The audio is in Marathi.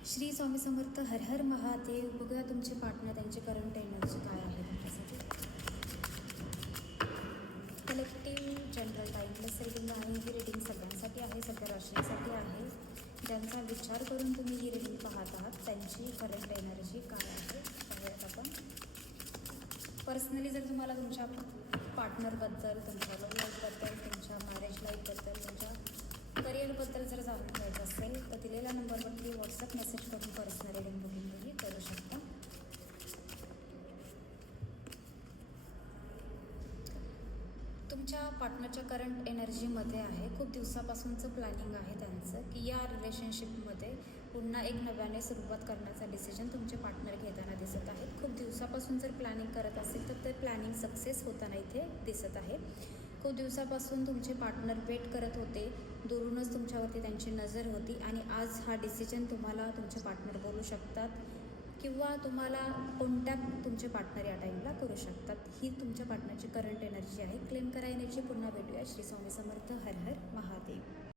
श्री स्वामी समर्थ, हर हर महादेव. बघूया तुमचे पार्टनर, त्यांचे करंट एनर्जी काय आहे तुमच्यासाठी. कलेक्टिव्ह जनरल टाईमलेस रिडिंग आहे. ही रिडिंग सगळ्यांसाठी आहे, सगळ्या राशींसाठी आहे. ज्यांचा विचार करून तुम्ही ही रिडिंग पाहत आहात त्यांची करंट एनर्जी काय आहे पाहूयात आपण. पर्सनली जर तुम्हाला तुमच्या पार्टनरबद्दल, तुमच्या लव्ह लाईफबद्दल, तुमच्या मॅरेज लाईफबद्दल, तुमच्या करिअरबद्दल जर जाणून घ्यायचं असेल तर दिलेल्या नंबरवरती व्हॉट्सअप मेसेज करून पर्सनल रिडिंग बुकिंगही करू शकता. तुमच्या पार्टनरच्या करंट एनर्जीमध्ये आहे, खूप दिवसापासूनचं प्लॅनिंग आहे त्यांचं की या रिलेशनशिपमध्ये पुन्हा एक नव्याने सुरुवात करण्याचा डिसिजन तुमचे पार्टनर घेताना दिसत आहेत. खूप दिवसापासून जर प्लॅनिंग करत असेल तर ते प्लॅनिंग सक्सेस होताना इथे दिसत आहे. खूप दिवसापासून तुमचे पार्टनर वेट करत होते, दुरूनच तुमच्यावरती त्यांची नजर होती आणि आज हा डिसिजन तुम्हाला तुमचे पार्टनर बोलू शकतात किंवा तुम्हाला कॉन्टॅक्ट तुमचे पार्टनर या टाईमला करू शकतात. ही तुमच्या पार्टनरची करंट एनर्जी आहे. क्लेम करा एनर्जी. पुन्हा भेटूया. श्री स्वामी समर्थ. हर हर महादेव.